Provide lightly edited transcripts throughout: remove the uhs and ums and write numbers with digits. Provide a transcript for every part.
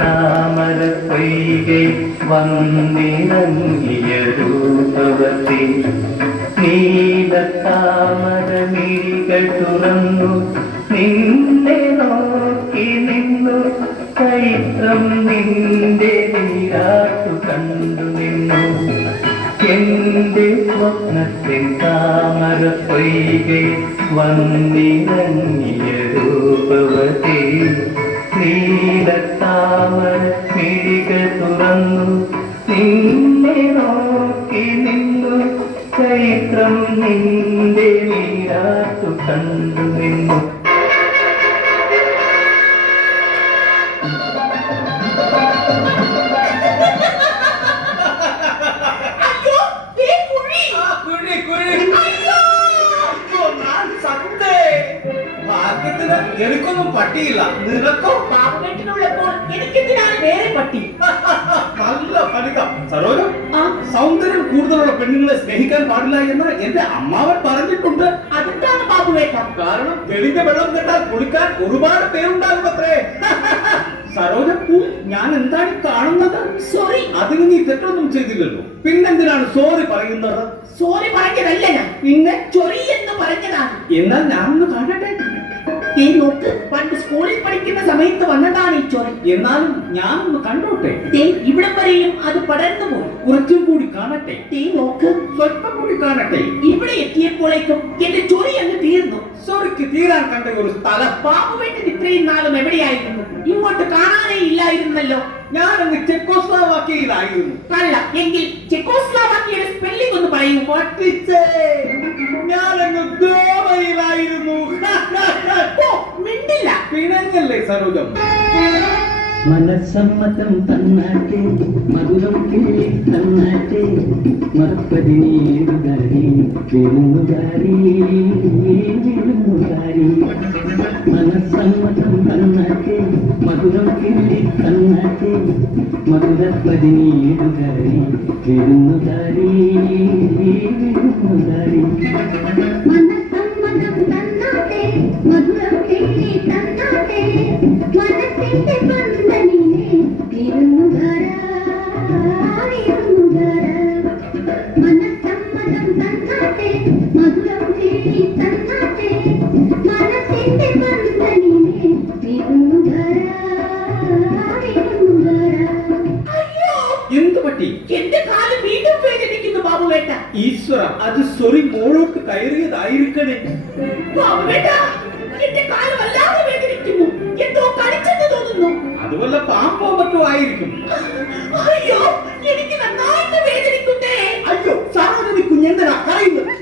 താമര പൊയ്കൈ വന്നിറങ്ങിയ രൂപവതി നീലത്താമര മിഴികൾ തുറന്നു നിന്നെ നോക്കി നിന്നു ചൈത്രം നിന്റെ നീരാട്ടു കണ്ടു നിന്നു എന്റെ സ്വപ്നത്തിൻ താമര പൊയ്കൈ വന്നിറങ്ങിയ രൂപവതി നീലത്താമര മിഴികൾ തുറന്നു നിന്നെ നോക്കി നിന്നു ചൈത്രം നിന്റെ നീരാട്ടു കണ്ടു നിന്നു. എനിക്കൊന്നും പട്ടിയില്ല, നിനക്കോ? പാവകെട്ടിനുള്ളപ്പോൾ എനിക്കെന്തിനാണ് വേറെ പട്ടി? നല്ല ഫലിതം. സരോജ, സൗന്ദര്യം കൂടുതലുള്ള പെണ്ണുങ്ങളെ സ്നേഹിക്കാൻ പാടില്ല എന്ന് എന്റെ അമ്മാവൻ പറഞ്ഞിട്ടുണ്ട്. അതെന്താണ് ബാബുവേട്ടം? കാരണം തെളിഞ്ഞ വെള്ളം കണ്ടാൽ കുളിക്കാൻ ഒരുപാട് പേരുണ്ടാകും അത്രേ. സരോജ, ഞാൻ എന്താണ് കാണുന്നത്? സോറി. അതിന് നീ തെറ്റൊന്നും ചെയ്തില്ലല്ലോ, പിന്നെന്തിനാണ് സോറി പറയുന്നത്? സോറി പറഞ്ഞതല്ല ഞാൻ, പിന്നെ ചൊറി എന്ന് പറഞ്ഞതാണ്. എന്നാൽ ഞാനൊന്ന് കാണട്ടെ. നീ നോക്ക്, പണ്ട് സ്കൂളിൽ പഠിക്കുന്ന സമയത്ത് വന്നതാണ് ഈ ചൊറി. എന്നാലും ഞാനൊന്ന് കണ്ടോട്ടെ. ഇവിടം വരെയും അത് പടർന്നു പോയി. കുറച്ചും കൂടി കാണട്ടെ. നീ നോക്ക്, സ്വല്പം കൂടി കാണട്ടെ. ഇവിടെ എത്തിയപ്പോഴേക്കും എന്റെ ചൊറി അങ്ങ് തീർന്നു. സോറിക്ക് തീരാൻ കണ്ട ഒരു സ്ഥലം. ബാബുവേട്ടൻ ഇത്രയും നാളും എവിടെയായിരുന്നു? ഇങ്ങോട്ട് കാണാനേ ഇല്ലായിരുന്നല്ലോ. ഞാനങ്ങ് ചെക്കോസ്ലോവാക്യയിലായിരുന്നു. കള്ള. എങ്കിൽ ചെക്കോസ്ലോവാക്യയുടെ സ്പെല്ലിംഗ് ഒന്ന് പറയൂ. പറ്റിച്ചേ, ഞാനങ്ങ് ഗോവയിലായിരുന്നു. മിണ്ടില്ല. പിണങ്ങല്ലേ സരോജം? മനസ്സമ്മതം തന്നാട്ടെ മധുരം കിള്ളി തന്നാട്ടെ മറപ്പതിനീടുകാരി വിരുന്നുകാരി വിരുന്നുകാരി. മനസ്സമ്മതം തന്നാട്ടെ മധുരം കിള്ളി തന്നാട്ടെ മധുരപ്പതിനീടുകാരി വിരുന്നുകാരി വിരുന്നുകാരി. മനസ്സമ്മതം തന്നാട്ടെ മധുരം കിള്ളി തന്നാട്ടെ മനസ്സിന്റെ ബന്ധനിനെ വിരുന്നുകാരാ വിരുന്നുകാരാ. മനസ്സമ്മതം തന്നാട്ടെ മധുരം കിള്ളി തന്നാട്ടെ മനസ്സിന്റെ ബന്ധനിനെ വിരുന്നുകാരാ വിരുന്നുകാരാ. അയ്യോ, എന്ത് പറ്റി? എന്റെ കാല് വീണ്ടും വേദനിക്കുന്നു ബാബുവേട്ട. ഈശ്വര, അത് സൊറി മോളോട്ട് കയറിയതായിരിക്കണേ. ബാബുവേട്ട, എന്റെ കാല് വല്ലാതെ വേദനിക്കുന്നു. എന്തോ കടിച്ചെന്ന് തോന്നുന്നു. അതുപോലെ പാമ്പോ മറ്റോ ആയിരിക്കും. അയ്യോ, എനിക്ക് നന്നായിട്ട് വേദനിക്കുന്നേ. അയ്യോ, സാധാരണ കുഞ്ഞെന്തിനാ കരയുന്നത്?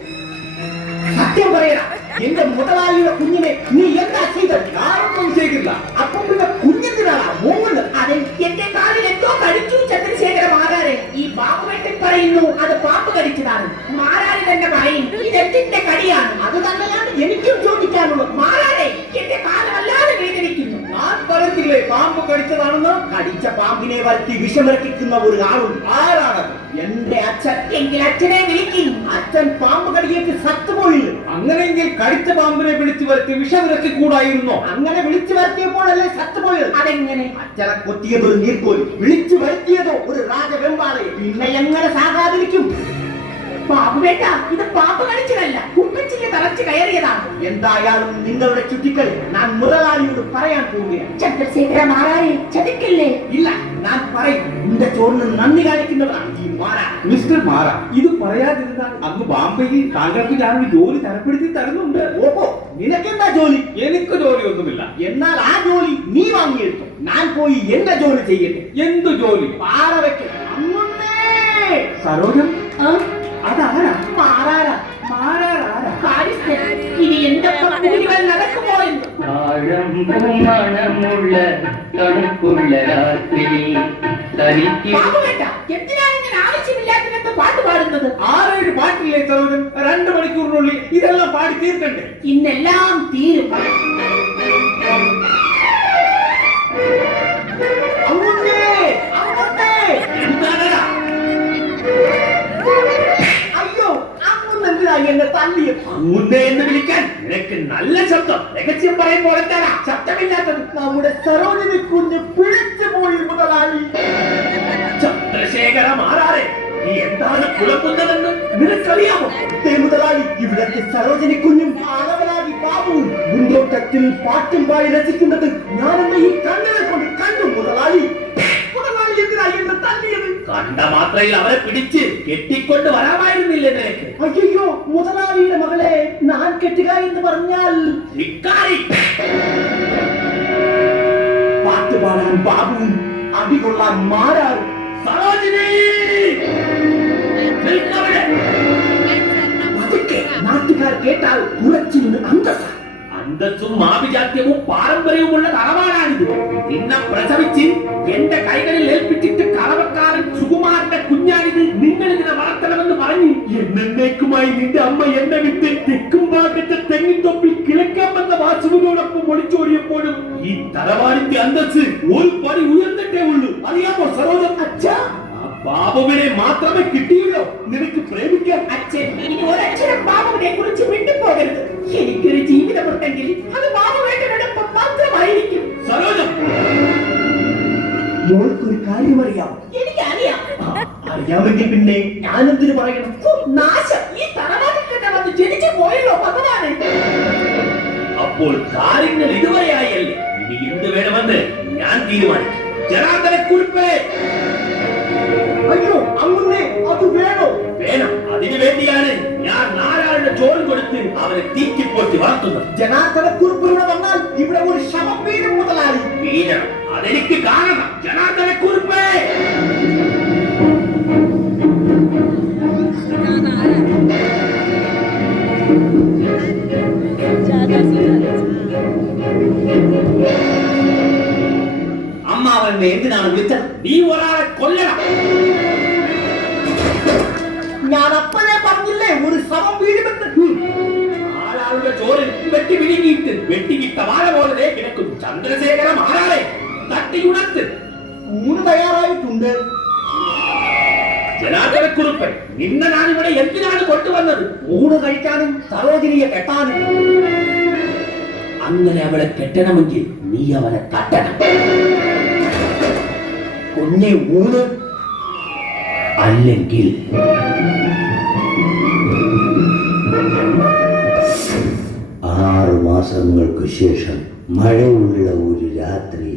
സത്യം പറയണ, എന്റെ മുതലാളിയുടെ കുഞ്ഞിനെ നീ എന്താ ചെയ്തത്? ഞാനൊന്നും ചെയ്തില്ല. അപ്പൊ പിന്നെ കുഞ്ഞെന്തിനാണ് മൂങ്ങുന്നത്? അതെ, എന്റെ കാലിൽ എന്തോ കടിച്ചു ചന്ദ്രശേഖര മാരാരെ. ഈ ബാബുവേട്ടൻ പറയുന്നു അത് പാമ്പ് കടിച്ചതാണ്. മാരാര് തന്നെ പറയും ഇതെന്തിന്റെ കടിയാണ്. അത് തന്നെയാണ് എനിക്കും ചോദിക്കാനുള്ളത്. മാരാരെ, എന്റെ കാല് വല്ലാതെ വേദനിക്കുന്നു. ഞാൻ പറഞ്ഞില്ലേ പാമ്പ് കടിച്ചതാണെന്ന്? കടിച്ച പാമ്പിനെ വരുത്തി വിഷമിറക്കിക്കുന്ന ഒരു ആളുണ്ട്. ആരാണത്? എന്റെ അച്ഛൻ. എങ്കിൽ അച്ഛനെ വിളിക്കുന്നു. അച്ഛൻ പാമ്പ് കടിയേറ്റ് സത്തുപോയില്ല. അങ്ങനെയെങ്കിൽ കടിച്ച പാമ്പിനെ വിളിച്ചു വരുത്തി വിഷമിറക്കി കൂടായിരുന്നോ? അങ്ങനെ വിളിച്ചു വരുത്തിയപ്പോഴല്ലേ സത്തുപോയത്? അതെങ്ങനെ? അച്ഛനെ കൊത്തിയതൊരു നീർക്കോലി, വിളിച്ചു വരുത്തിയതോ ഒരു രാജവെമ്പാളയെ. പിന്നെ എങ്ങനെ സാകാതിരിക്കും? ബാബുവേട്ട, ഇത് പാമ്പ് കടിച്ചതല്ല, കുപ്പിച്ചില് തറച്ച് കയറിയതാണ്. എന്തായാലും നിങ്ങളുടെ ചുറ്റിക്കളി ഞാൻ മുതലാളിയോട് പറയാൻ പോവുകയാണ്. ചന്ദ്രശേഖര മാരാരെ, ചതിക്കല്ലേ. ഇല്ല, ഞാൻ പറയും. നിന്റെ ചോറിന് നന്ദി കാണിക്കുന്നവരാണ് ഈ മാറ. മിസ്റ്റർ മാറ, ഇത് പറയാതിരുന്നാൽ അങ്ങ് ബാംബെയിൽ താങ്കൾക്ക് ഞാനൊരു ജോലി തരപ്പെടുത്തി തരുന്നുണ്ട്. ഓഹോ, നിനക്കെന്താ ജോലി? എനിക്ക് ജോലിയൊന്നുമില്ല. എന്നാൽ ആ ജോലി നീ വാങ്ങിയെടുത്തു. ഞാൻ പോയി എന്റെ ജോലി ചെയ്യട്ടെ. എന്തു ജോലി? പാറ വെക്കൽ. സരോജം, അതാരാ? മാറാരാ? മാറാരാരാ? കാര്യസ്ഥൻ. ഇനി എന്തൊക്കെ കൂലികൾ നടക്കുമോ എന്ന്. മണമുള്ള തണുപ്പുള്ള രാത്രി തനിക്ക്. ബാബുവേട്ട, എന്തിനാണ് ഇങ്ങനെ ആവശ്യമില്ലാത്തതെന്ന് പാട്ട് പാടുന്നത്? 6-7 പാട്ടില്ലേ സരോജം? 2 മണിക്കൂറിനുള്ളിൽ ഇതെല്ലാം പാടി തീർക്കണ്ടേ? ഇന്നെല്ലാം തീരും. അങ്ങോട്ടേ, അങ്ങോട്ടേ. എന്താണടാ? അയ്യോ, അങ്ങൊന്നും കൂന്തേ എന്ന് വിളിക്കാൻ നിനക്ക് നല്ല ശബ്ദം. രഹസ്യം പറയുമ്പോൾ എന്താണ് ശബ്ദമില്ലാത്തത്? നമ്മുടെ സരോജിനി കുഞ്ഞ് പിഴച്ചു പോയി മുതലാളി. ചന്ദ്രശേഖര മാറാറെ, നീ എന്താണ് കുഴപ്പുന്നതെന്ന് നിനക്കറിയാമോ? മുതലാളി, ഇവിടത്തെ സരോജിനി കുഞ്ഞും അളവലാതി ബാബുവും പൂന്തോട്ടത്തിൽ പാട്ടും പാടി രസിക്കുന്നത് ഞാനെന്ന ഈ കണ്ണനെ കൊണ്ട് കണ്ടു മുതലാളി. മുതലാളി എന്തിനായി എന്നെ തല്ലിയത്? കണ്ട മാത്രയിൽ അവരെ പിടിച്ച് കെട്ടിക്കൊണ്ട് വരാമായിരുന്നില്ലേ നിനക്ക്? അയ്യോ, മുതലാളിയുടെ മകളെ ഞാൻ കെട്ടുക എന്ന് പറഞ്ഞാൽ ധിക്കാരി. പാട്ടുപാടാൻ ബാബുവും അടികൊള്ളാൻ മാറാറും. സരോജിനി, നിൽക്കവിടെ. അതൊക്കെ നാട്ടുകാർ കേട്ടാൽ ഉറച്ചു നിന്ന് അന്തസ്സ. അന്തസ്സും ആഭിജാത്യവും പാരമ്പര്യവുമുള്ള തറവാടാണിത്. നിന്നെ പ്രസവിച്ച് എന്റെ കൈകളിൽ ഏൽപ്പിച്ചിട്ട് കളവക്കാരൻ സുകുമാരന്റെ കുഞ്ഞാണിത്. നിങ്ങൾ ഇതിനെ വളർത്തണമെന്ന് പറഞ്ഞ് എന്നേക്കുമായി നിന്റെ അമ്മ എന്നെ വിട്ട് തെക്കും ഭാഗത്തെ തെങ്ങിൻ തൊപ്പിൽ കിഴക്കാമെന്ന വാസുവിനോടൊപ്പം ഒളിച്ചോടിയപ്പോഴും ഈ തറവാടിന്റെ അന്തസ്സ് ഒരു പടി ഉയർന്നിട്ടേ ഉള്ളൂ. അറിയാമോ സരോജം? അച്ഛാ, ബാബുവിനെ മാത്രമേ കിട്ടിയുള്ളൂ നിനക്ക് പ്രേമിക്കാൻ. അച്ഛൻ ഇനി ഒരക്ഷരം ബാബുവിനെ കുറിച്ച് വിട്ടുപോകരുത്. എനിക്കൊരു ജീവിതമുണ്ടെങ്കിൽ അത് ബാബുവേട്ടനോടൊപ്പം മാത്രമായിരിക്കും. സരോജം, മോൾക്കൊരു കാര്യമറിയാം. എനിക്കറിയാം. അറിയാമെങ്കിൽ പിന്നെ ഞാനെന്തിനു പറയണം? നാശം, ഈ തറവാട്ടിൽ തന്നെ വന്ന് ജനിച്ചു പോയല്ലോ ഭഗവാനെ. അപ്പോൾ കാര്യങ്ങൾ ഇതുവരെയായല്ലേ? ഇനി എന്ത് വേണമെന്ന് ഞാൻ തീരുമാനിക്കും. ജനാർദ്ദനക്കുറിപ്പേ, അയ്യോ അങ്ങുന്നേ, അത് വേണോ? വേണം. അതിനു വേണ്ടിയാണ് ഞാൻ നാരായണ ചോറ് കൊടുത്ത് അവനെ തീറ്റിപ്പോറ്റി വളർത്തുന്നത്. ജനാർദ്ദനക്കുറിപ്പിലൂടെ വന്നാൽ ഇവിടെ ഒരു ശവം വീഴും മുതലാളി. വീഴണം, അതെനിക്ക് കാണണം. ജനാർദ്ദനക്കുറിപ്പേ, അമ്മാവനെ എന്തിനാണ് വിളിച്ചത്? നീ ഒരാളെ കൊല്ലണം. ഞാൻ അപ്പനെ പറഞ്ഞില്ലേ ഒരു ശവം വീഴുമെന്ന്. ആരാളുടെ ചോറ് വെട്ടി വിഴുങ്ങിയിട്ട് വെട്ടിക്കിട്ട വാഴ പോലെ കിടക്കും. ചന്ദ്രശേഖര മാറാളെ തട്ടിയുണർത്ത്. ഊണ് തയ്യാറായിട്ടുണ്ട്. ജനാർദ്ദനക്കുറിപ്പ്, നിന്നെ ഞാനിവിടെ എന്തിനാണ് കൊണ്ടുവന്നത്? ഊണ് കഴിക്കാനും സരോജിനിയെ കെട്ടാനും. അങ്ങനെ അവളെ കെട്ടണമെങ്കിൽ നീ അവനെ കട്ടണം. കുഞ്ഞെ ഊണ് അല്ലെങ്കിൽ 6 മാസങ്ങൾക്ക് ശേഷം മഴയുള്ള ഒരു രാത്രി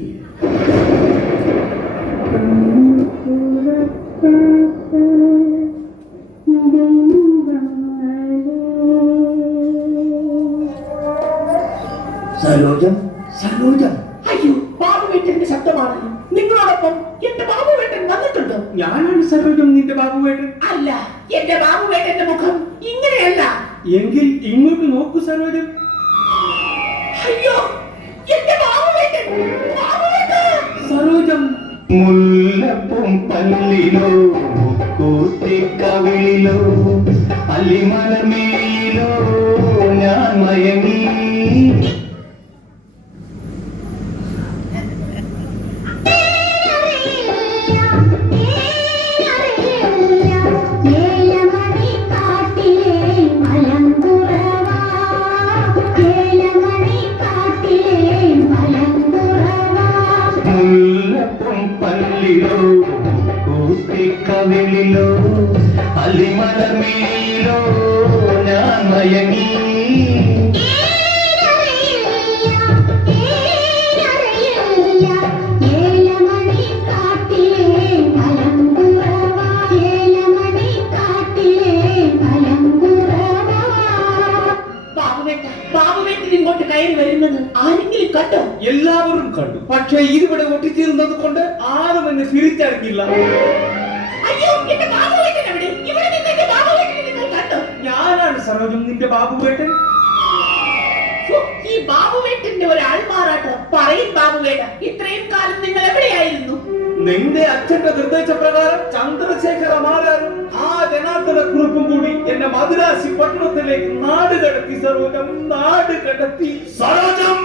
സരോജം, സരോജം. അയ്യോ, ബാബുവേട്ടന്റെ ശബ്ദമാണല്ലോ. നിങ്ങളോടൊപ്പം എന്റെ ബാബുവേട്ടൻ വന്നിട്ടുണ്ടോ? ഞാനാണ് സരോജം, നിന്റെ ബാബുവേട്ടൻ. അല്ല, എന്റെ ബാബുവേട്ടന്റെ മുഖം ഇങ്ങനെയല്ല. എങ്കിൽ ഇങ്ങോട്ട് നോക്കൂ സരോജം. അയ്യോ, എന്റെ ബാബുവേട്ടൻ. ബാബുവേട്ടൻ. സരോജം, മുല്ലപ്പും പല്ലിലോ കൂട്ടിക്കവിളിലോ അല്ലിമലമേയിലോ ഞാൻ മയങ്ങി. മുല്ലപ്പും പല്ലിലോ കൂട്ടിക്കവിളിലോ അല്ലിമലമേയിലോ ഞാൻ മയങ്ങി. ബാബുവേട്ടൻ ഇങ്ങോട്ട് കയറി വരുന്നത് ആരെങ്കിലും കണ്ടോ? എല്ലാവരും കണ്ടു. പക്ഷേ ഇതിവിടെ ഒട്ടിച്ചേരുന്നത് കൊണ്ട് ആരും എന്നെ തിരിച്ചറിഞ്ഞില്ല. അയ്യോ, എന്റെ ബാബുവേട്ടൻ എവിടെ? ഇവിടെ നിന്ന് എന്റെ ബാബുവേട്ടനെ നിങ്ങൾ കണ്ടോ? ഞാനാണ് സരോജം, നിന്റെ ബാബുവേട്ടൻ. ഫു, ഈ ബാബുവേട്ടന്റെ ഒരു ആൾമാറാട്ടോ. പറയും ബാബുവേട്ട, ഇത്രയും കാലം നിങ്ങൾ എവിടെയായിരുന്നു? നിന്റെ അച്ഛന്റെ നിർദ്ദേശപ്രകാരം ചന്ദ്രശേഖര മാരാരും ആ ജനാർദ്ദനക്കുറിപ്പും കൂടി എന്നെ മദ്രാസി പട്ടണത്തിലേക്ക് നാട് കടത്തി. സരോജം, നാട് കടത്തി. സരോജം,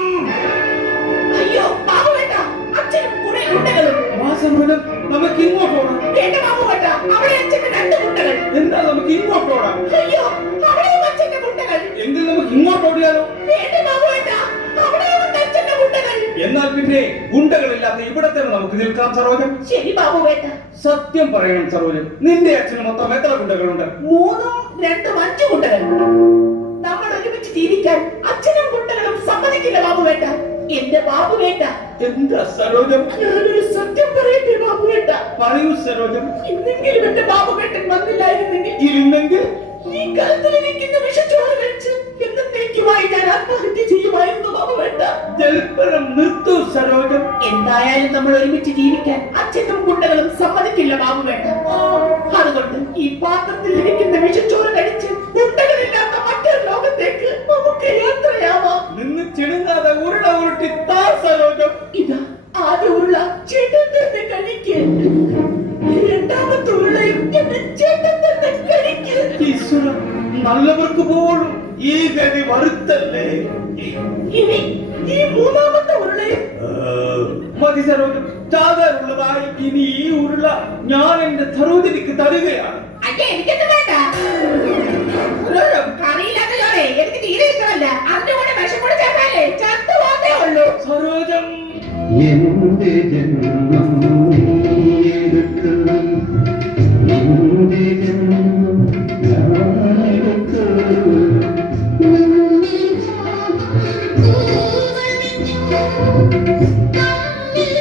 അയ്യോ ബാബുവേട്ട, അച്ഛനും കുറെ കുണ്ടകളും. സരോജം, നമുക്ക് ഇങ്ങോട്ടോടാം. എന്റെ ബാബുവേട്ട, അവിടെ അച്ഛന്റെ 2 കുണ്ടകൾ. എന്താ, നമുക്ക് ഇങ്ങോട്ടോടാം. അയ്യോ, അവിടെയും അച്ഛന്റെ കുണ്ടകൾ. എങ്കിൽ പിന്നെ ഗുണ്ടകളില്ലാത്ത ഇവിടെ തന്നെ നമുക്ക് നിൽക്കാം സരോജം. ശരി ബാബുവേട്ട. സത്യം പറയണം സരോജം, നിന്റെ അച്ഛന് മൊത്തം എത്ര ഗുണ്ടകളുണ്ട്? 3ഉം 2ഉം 5 കുട്ടികൾ. നമ്മൾ ഒരുമിച്ച് ജീവിക്കാൻ അച്ഛനും കുട്ടികളും സമ്മതിക്കില്ല ബാബുവേട്ട. എന്റെ ബാബുവേട്ട, എന്താ സരോജം? ഞാനൊരു സത്യം പറയട്ടെ ബാബുവേട്ട. പറയൂ സരോജം. ഇന്നെങ്കിലും എന്റെ ബാബുവേട്ടൻ വന്നില്ലായിരുന്നെങ്കിൽ ഇരുന്നെങ്കിൽ ഈ കാലത്തിലിരിക്കുന്ന വിഷച്ചോറ് കഴിച്ച് എന്നേക്കുമായി ഞാൻ ആത്മഹത്യ ചെയ്യുമായിരുന്നു ബാബുവേട്ട. ജൽപ്പനം നിർത്തൂ സരോജം. എന്തായാലും നമ്മൾ ഒരുമിച്ച് ജീവിക്കാൻ അച്ഛനും കുട്ടികളും സമ്മതിക്കില്ല ബാബുവേട്ട. അതുകൊണ്ട് ഈ പാത്രത്തിൽ ഇരിക്കുന്ന വിഷച്ചോറ് കഴിച്ച് കുട്ടികളില്ലാത്ത മറ്റൊരു ലോകത്തേക്ക് നമുക്ക് യാത്രയാവാം. നിന്ന് ചിണുങ്ങാതെ ഉരുള ഉരുട്ടി താ സരോജം. ഇതാ ആദ്യ ഉരുള ചേട്ടൻ തന്നെ കഴിക്ക്. രണ്ടാമത്തെ ഉരുളയും എന്റെ ചേട്ടൻ തന്നെ കഴിക്ക്. ഈശ്വര, നല്ലവർക്ക് പോലും ഈ ഗതി വരുത്തല്ലേ. ഇനി ഈ മൂന്നാമത്തെ ഉരുളയും മതി സരോജം, ചാകാറുള്ളതായി ഇനി ഈ ഉരുള ഞാൻ എന്റെ സരോജനിക്ക് തരുകയാണ്. അല്ലേ എനിക്കൊന്നും വേണ്ട. കറിയില്ലാത്ത ചോറേ എനിക്ക് തീരെ ഇഷ്ടമല്ല. അതിന്റെ കൂടെ വിഷം കൂടെ ചേർത്താലേ ചത്തു പോകത്തേ ഉള്ളൂ. സരോജം, എന്റെ ജന്മം നീയെടുത്തു, എന്റെ ജന്മം ഞാനെടുത്തു. പൂവണിഞ്ഞു കണ്ണിൽ